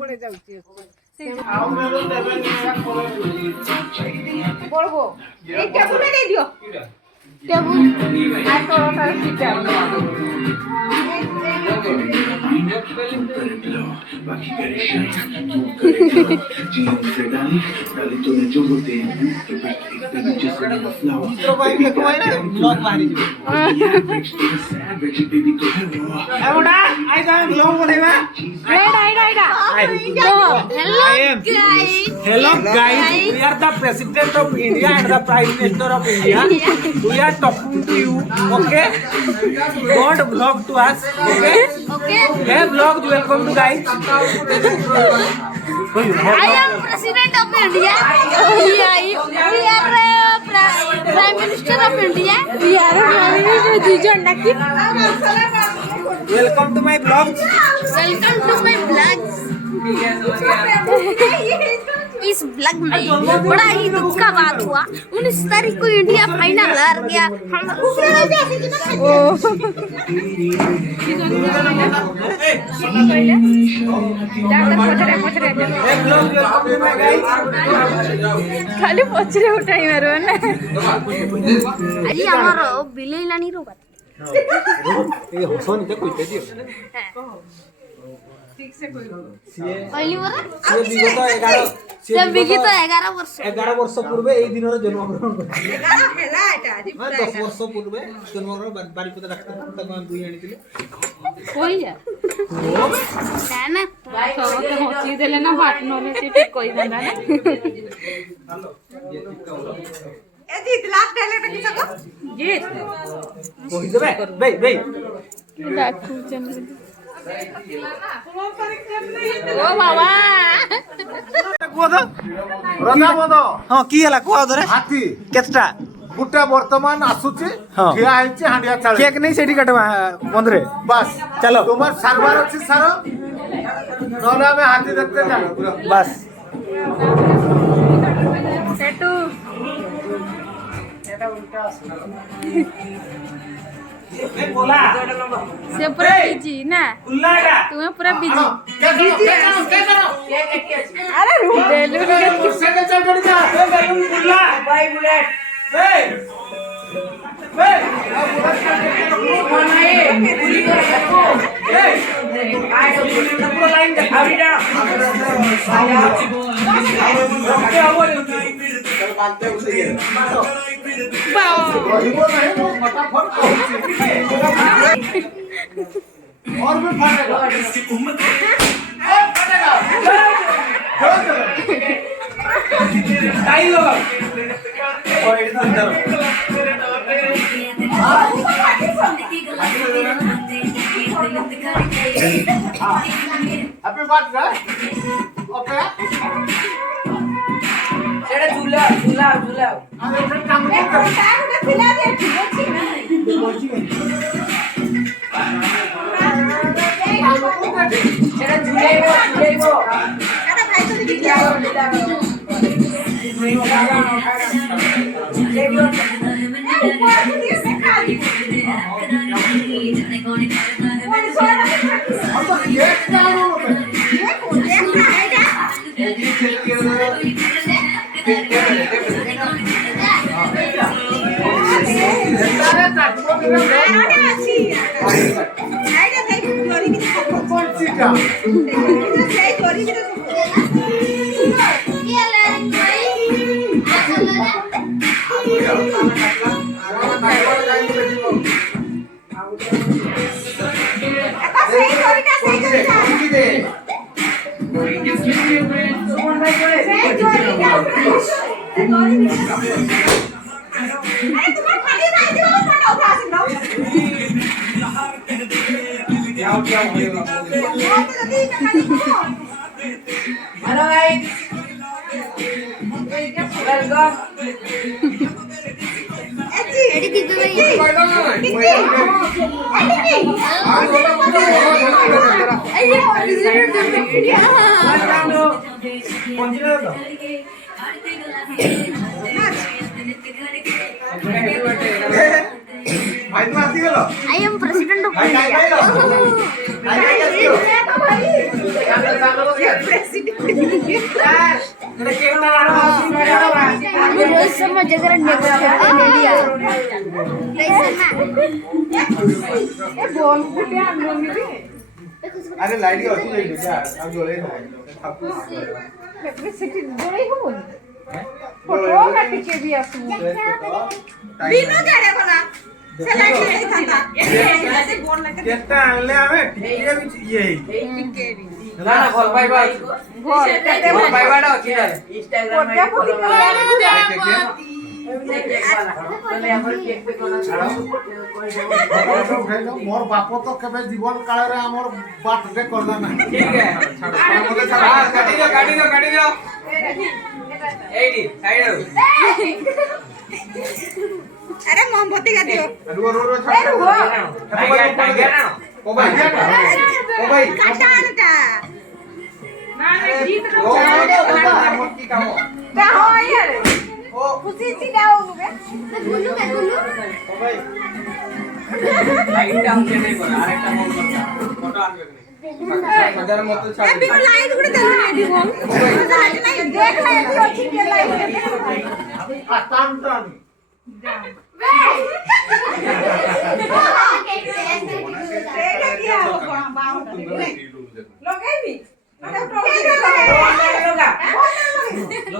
পড়ে যাচ্ছে বলবো এই টেবুলে দিয়ে দিও টেবুল আর তোরটা সিটা बाकी परेशान तू करेगा जीवन से डाली डाली तूने जो बोलते हैं just like a flower तो भाई देखो भाई ना ब्लॉग बाहर ही बेबी तो है मोटा आई जा ब्लॉग बनेगा hello guys we are the president of India and the prime minister of India we are talking to you okay don't vlog to us okay hey vlog welcome to guys I am president of India. We are prime minister of India. We are welcome to my vlog welcome to my vlog. इस blog में बड़ा ही दुख का बात हुआ 19 तारीख को India final हार गया खाली पचरे उठाई मारो ना अजी हमारो बिलेई लानी रो बात ए हसन ते कोइते दियो ठीक से कोई पहली बार से विगत 11 वर्ष पूर्वे এই দিনের জন্মগ্রহণ করেছিল 11 হেলা এটা আজি 10 বর্ষ পূর্বে জন্মগ্রহণ বারিপদা ডাক্তার তাকে আমি দুই আনিছিল কই যা না তো হচি দেলে না বাট নলে সে ঠিক কই দানা না এ জিত লাস্ট ডায়লগটা কি সব জিত কই দেবে বেই বেই ডাকু জন্য ओ बाबा কোদো রজা বদো হ্যাঁ কি হলা কোয়া ধরে হাতি কেতটা গুটা বর্তমান আসুচি ঠিয়া হইছে হাঁডিয়া চালে কেক নেই সেটি কাটবা বন্ধরে বাস চলো তোমার সার্ভার আছে সার নলে আমি হাতি দেখতে যাব বাস সেটু এটা উল্টা আছে से पूरा बिजी ना तुम्हें पूरा बिजी अरे बेलून और भी फटेगा टाइल होगा और इधर इधर हैप्पी बर्थडे ओके सेटा झूला झूला झूला अरे काम कर खिला दे সেটা ঝুলাইবো ঝুলাইবো এটা ভাই তো দিবি Hello guys. Welcome. I am president of Rohit Sharma जगह इंडिया अरे लाइट का असू नहीं क्या अब जोड़े सेठी जोड़े हो फोटो का टिके भी असू बिनो गाड़े बना से लाइट नहीं था ऐसे बोल लगे केटा आणले आवे टिके भी ये टिके भी ना ना फल पाइबा घर केते फल पाइबाटा अछि ना इंस्टाग्राम में फोटो मोर बाप तो केबे जीवन काल रे हमर बात दे करला ना ठीक है हां काटी दो एडी साइड अरे मोमबत्ती का दियो रो टाइगर ना ओ भाई काटा आनता ना जीत रो मोर की काम का हो यार ओ खुशी सी जाओ बे गुल्लू के गुल्लू ओ भाई लाइट डाउन के नहीं करा আরেকটা মোর করতা ফটো আনবে नहीं हजार मत ए छाड़ बिनो लाइट गुड़े दे एडी बोल नहीं देख ले एडी अच्छी के लाइट टान टान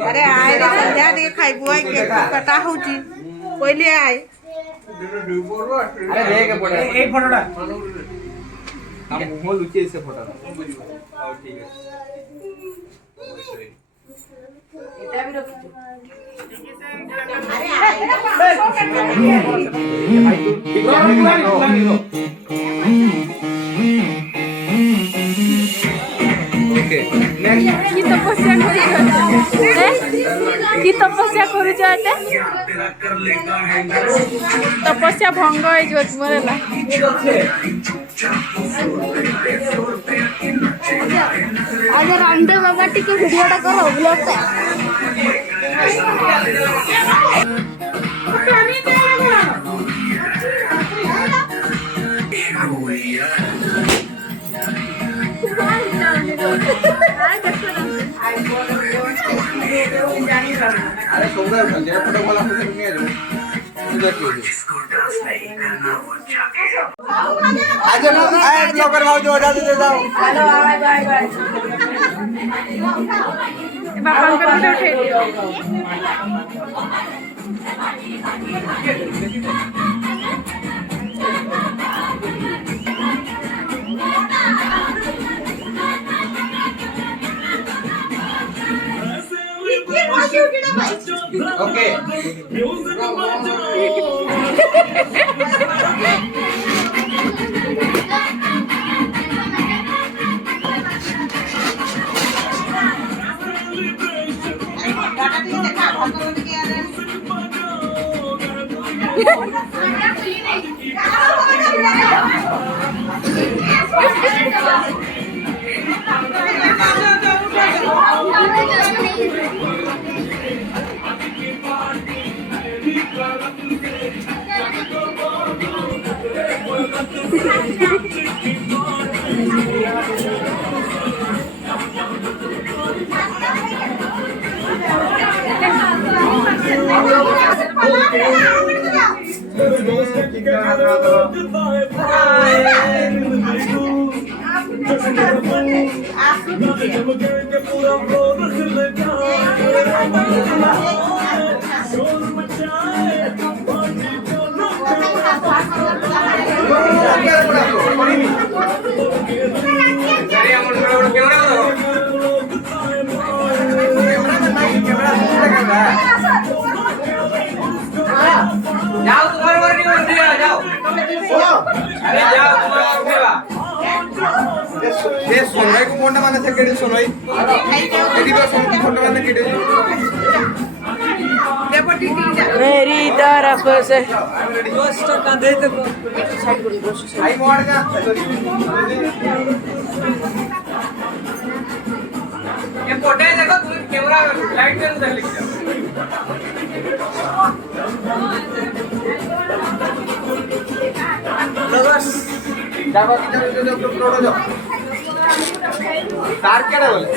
अरे आए रे संध्या रे खाई बुआई के कटा होची पहिले आए अरे देख पड़े एक फोटोटा हम मुंह लुचे से फोटो हां ठीक है এটা भी रखियो ओके नेक्स्ट की तपस्या की तपस्या करूछ एते तपस्या भंग होई जोत मरेला आज रामदेव बाबा टिके वीडियोटा करो ब्लॉग अरे सोंगा उठा जरा फोटो वाला मुझे नहीं आ रहा आज ना आए ब्लॉगर भाव जो ऑर्डर दे दाओ हेलो बाय बाय बाबा का वीडियो उठे दियो ओके जाओ तुम्हारे बारे में उठेगा जाओ अरे जाओ तुम्हारा उठेगा ये सोनाई को फोन माने से केडी सोनाई केडी बस फोन माने केडी मेरी तरफ से दोस्त कंधे तो साइड करो दोस्त आई मोड़ का ये फोटो है देखो तुम कैमरा लाइट में उधर लिख जाओ लगस जाओ जो तार केड़े बोले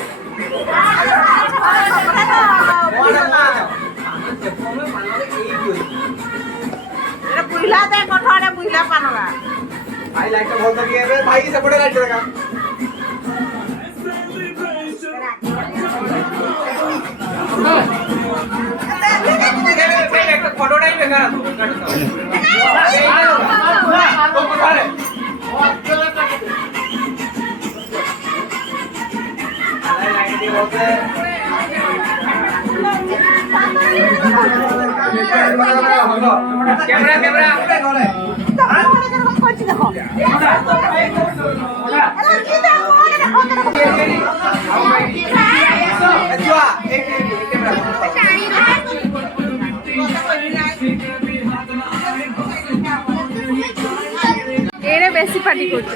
এটা বুইলা দে কঠরে বুইলা পানরা भाई लाइट बहुत दिए बे भाई से बड़े लाइट लगा फोटोटाই বেকার তো কোথায় লাইট দিয়ে বলতে ক্যামেরা ক্যামেরা ঘরে করছি দেখো কি দেখো अच्छा एक कैमरा এরে বেশি পার্টি করছে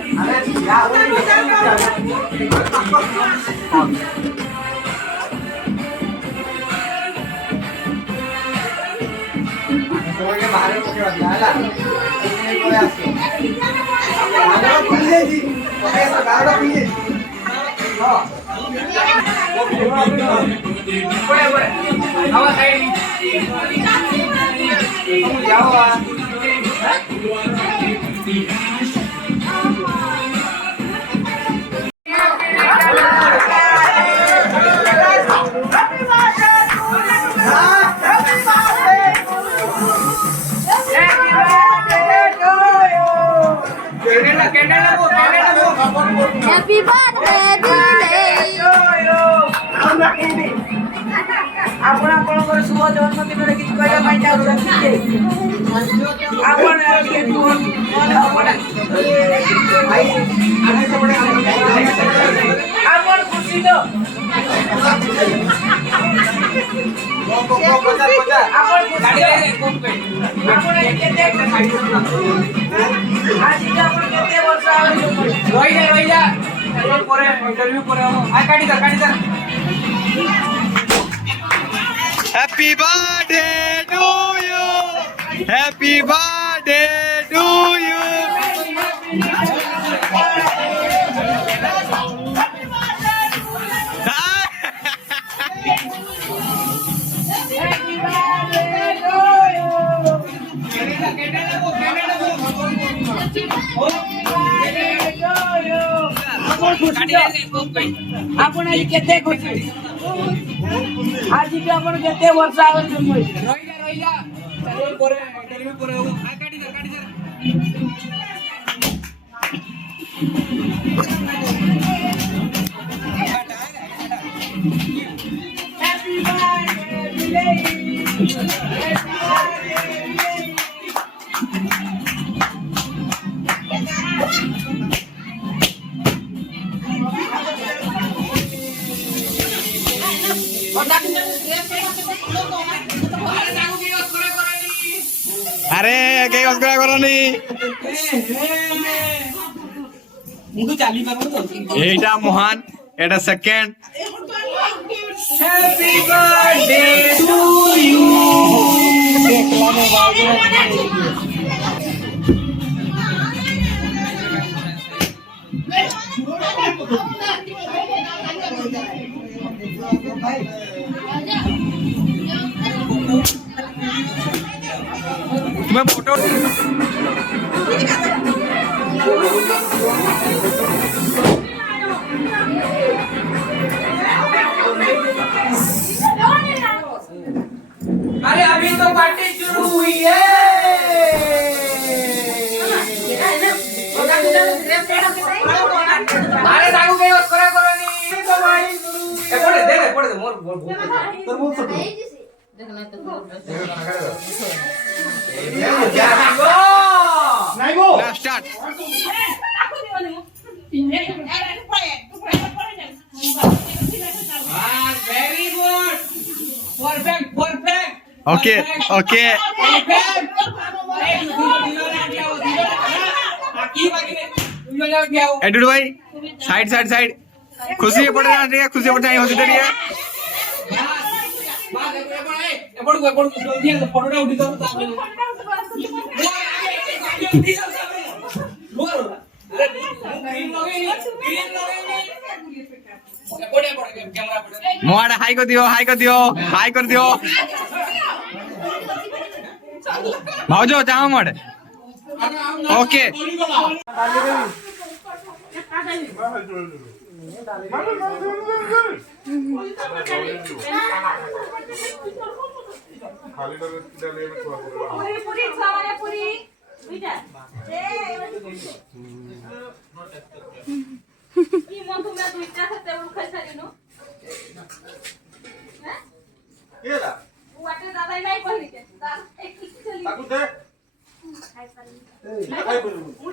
তোমাকে বাইরে করতে হবে না আলা খুলে যাই ওকে গাড়িটা খুলে হ্যাঁ পড়ে পড়ে আওয়াজ সাইড যাও Happy birthday to you. ଆପଣ ଆପଣଙ୍କର ଶୁଭ ଜନ୍ମଦିନରେ କିଛି କହିବା ପାଇଁ ଚାହୁଁଛନ୍ତି ଆପଣ ଟିକେ କୁହନ୍ତୁ ନହେଲେ ହବ ନା ଆପଣ ଖୁସି ତ ଆପଣ କେତେ ଆଜି ଆପଣ କେତେ ବର୍ଷ ରହିଯା ପରେ ଇଣ୍ଟରଭିୟୁ ପରେ ହବ କାଟି ଦା Happy birthday to you. Happy birthday to you. ଆପଣ ଆଜି କେତେ ଖୁସି ଆଜି ବି ଆପଣ କେତେ ବର୍ଷ ଆଗରୁ ଜନ୍ମ ହେଇଥିଲେ ରହିଯା ପରେ ଇଣ୍ଟରଭିୟୁ ପରେ ହବ କାଟି ଦା Happy अरे कहीं अस्करा करनी এইটা মহান এটা second Happy birthday to you. तुम्हें फोटो अरे अभी तो पार्टी शुरू हुई है अरे सागू के करे करनी ए पड़े दे मोर तोर बोल सक देखना तो नहीं वो start very good perfect okay okay एडुड भाई साइड साइड साइड खुशी पड़ रहा है खुशी पड़ जाए हॉस्पिटल है फोटोटा उठी तो मोआडे हाई कर दियो हाई कर दियो हाई कर दियो भाउजो जाओ मोडे ओके पूरी पूरी सारे पूरी बुझा की मन तुमरा दुईटा साथे उखाई छारिनो हैं केला वाटे दादा नाही पहिली के एक चली ताकू दे खाई बोलू